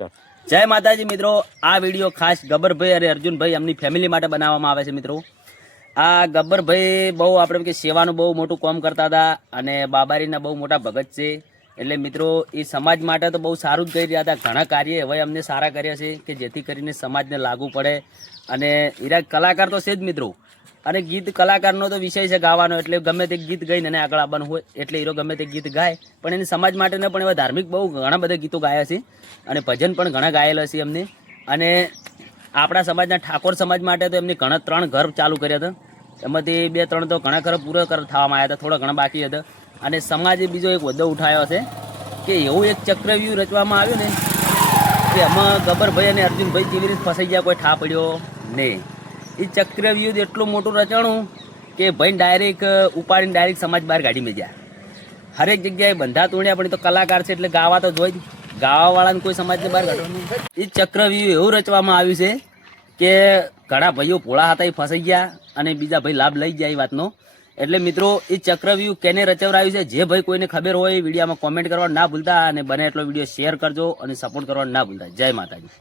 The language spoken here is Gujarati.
જય માતાજી મિત્રો, આ વિડીયો ખાસ ગબ્બરભાઈ અને અર્જુનભાઈ એમની ફેમિલી માટે બનાવવામાં આવે છે. મિત્રો, આ ગબ્બરભાઈ બહુ આપણે કે સેવાનું બહુ મોટું કામ કરતા હતા અને બાબારીના બહુ મોટા ભગત છે. એટલે મિત્રો, એ સમાજ માટે તો બહુ સારું જ કરી રહ્યા હતા. ઘણા કાર્ય હવે અમને સારા કર્યા છે કે જેથી કરીને સમાજને લાગુ પડે. અને એરા કલાકાર તો છે જ મિત્રો, અને ગીત કલાકારનો તો વિષય છે ગાવાનો. એટલે ગમે તે ગીત ગાઈને એને આગળ આવવાનું હોય એટલે હીરો ગમે તે ગીત ગાય, પણ એની સમાજ માટે પણ એવા ધાર્મિક બહુ ઘણા બધા ગીતો ગાયા છે અને ભજન પણ ઘણા ગાયેલા છે એમને. અને આપણા સમાજના ઠાકોર સમાજ માટે તો એમને ઘણા 3 ઘર ચાલુ કર્યા હતા. એમાંથી 2-3 તો ઘણા ઘર પૂરા થવામાં આવ્યા હતા, થોડા ઘણા બાકી હતા. અને સમાજે બીજો એક હોદ્દો ઉઠાવ્યો છે કે એવું એક ચક્રવ્યૂહ રચવામાં આવ્યું ને કે એમાં ગબ્બરભાઈ અને અર્જુનભાઈ જેવી રીતે ફસાઈ ગયા, કોઈ ઠા પડ્યો નહીં. એ ચક્રવ્યૂહ એટલું મોટું રચાણું કે ભાઈ ડાયરેક્ટ ઉપાડીને ડાયરેક્ટ સમાજ બહાર ગાડી મેળ્યા. હરેક જગ્યાએ બંધા તોડ્યા, પણ એ તો કલાકાર છે એટલે ગાવા તો જોઈ જ, ગાવાવાળાને કોઈ સમાજને બહાર કાઢવાનું. એ ચક્રવ્યૂહ એવું રચવામાં આવ્યું છે કે ઘણા ભાઈઓ ભોળા હતા એ ફસાઈ ગયા અને બીજા ભાઈ લાભ લઈ ગયા એ વાતનો. એટલે મિત્રો, એ ચક્રવ્યૂહ કેને રચવરાયું છે, જે ભાઈ કોઈને ખબર હોય વિડીયોમાં કોમેન્ટ કરવા ના ભૂલતા, અને બને એટલો વિડીયો શેર કરજો અને સપોર્ટ કરવા ના ભૂલતા. જય માતાજી.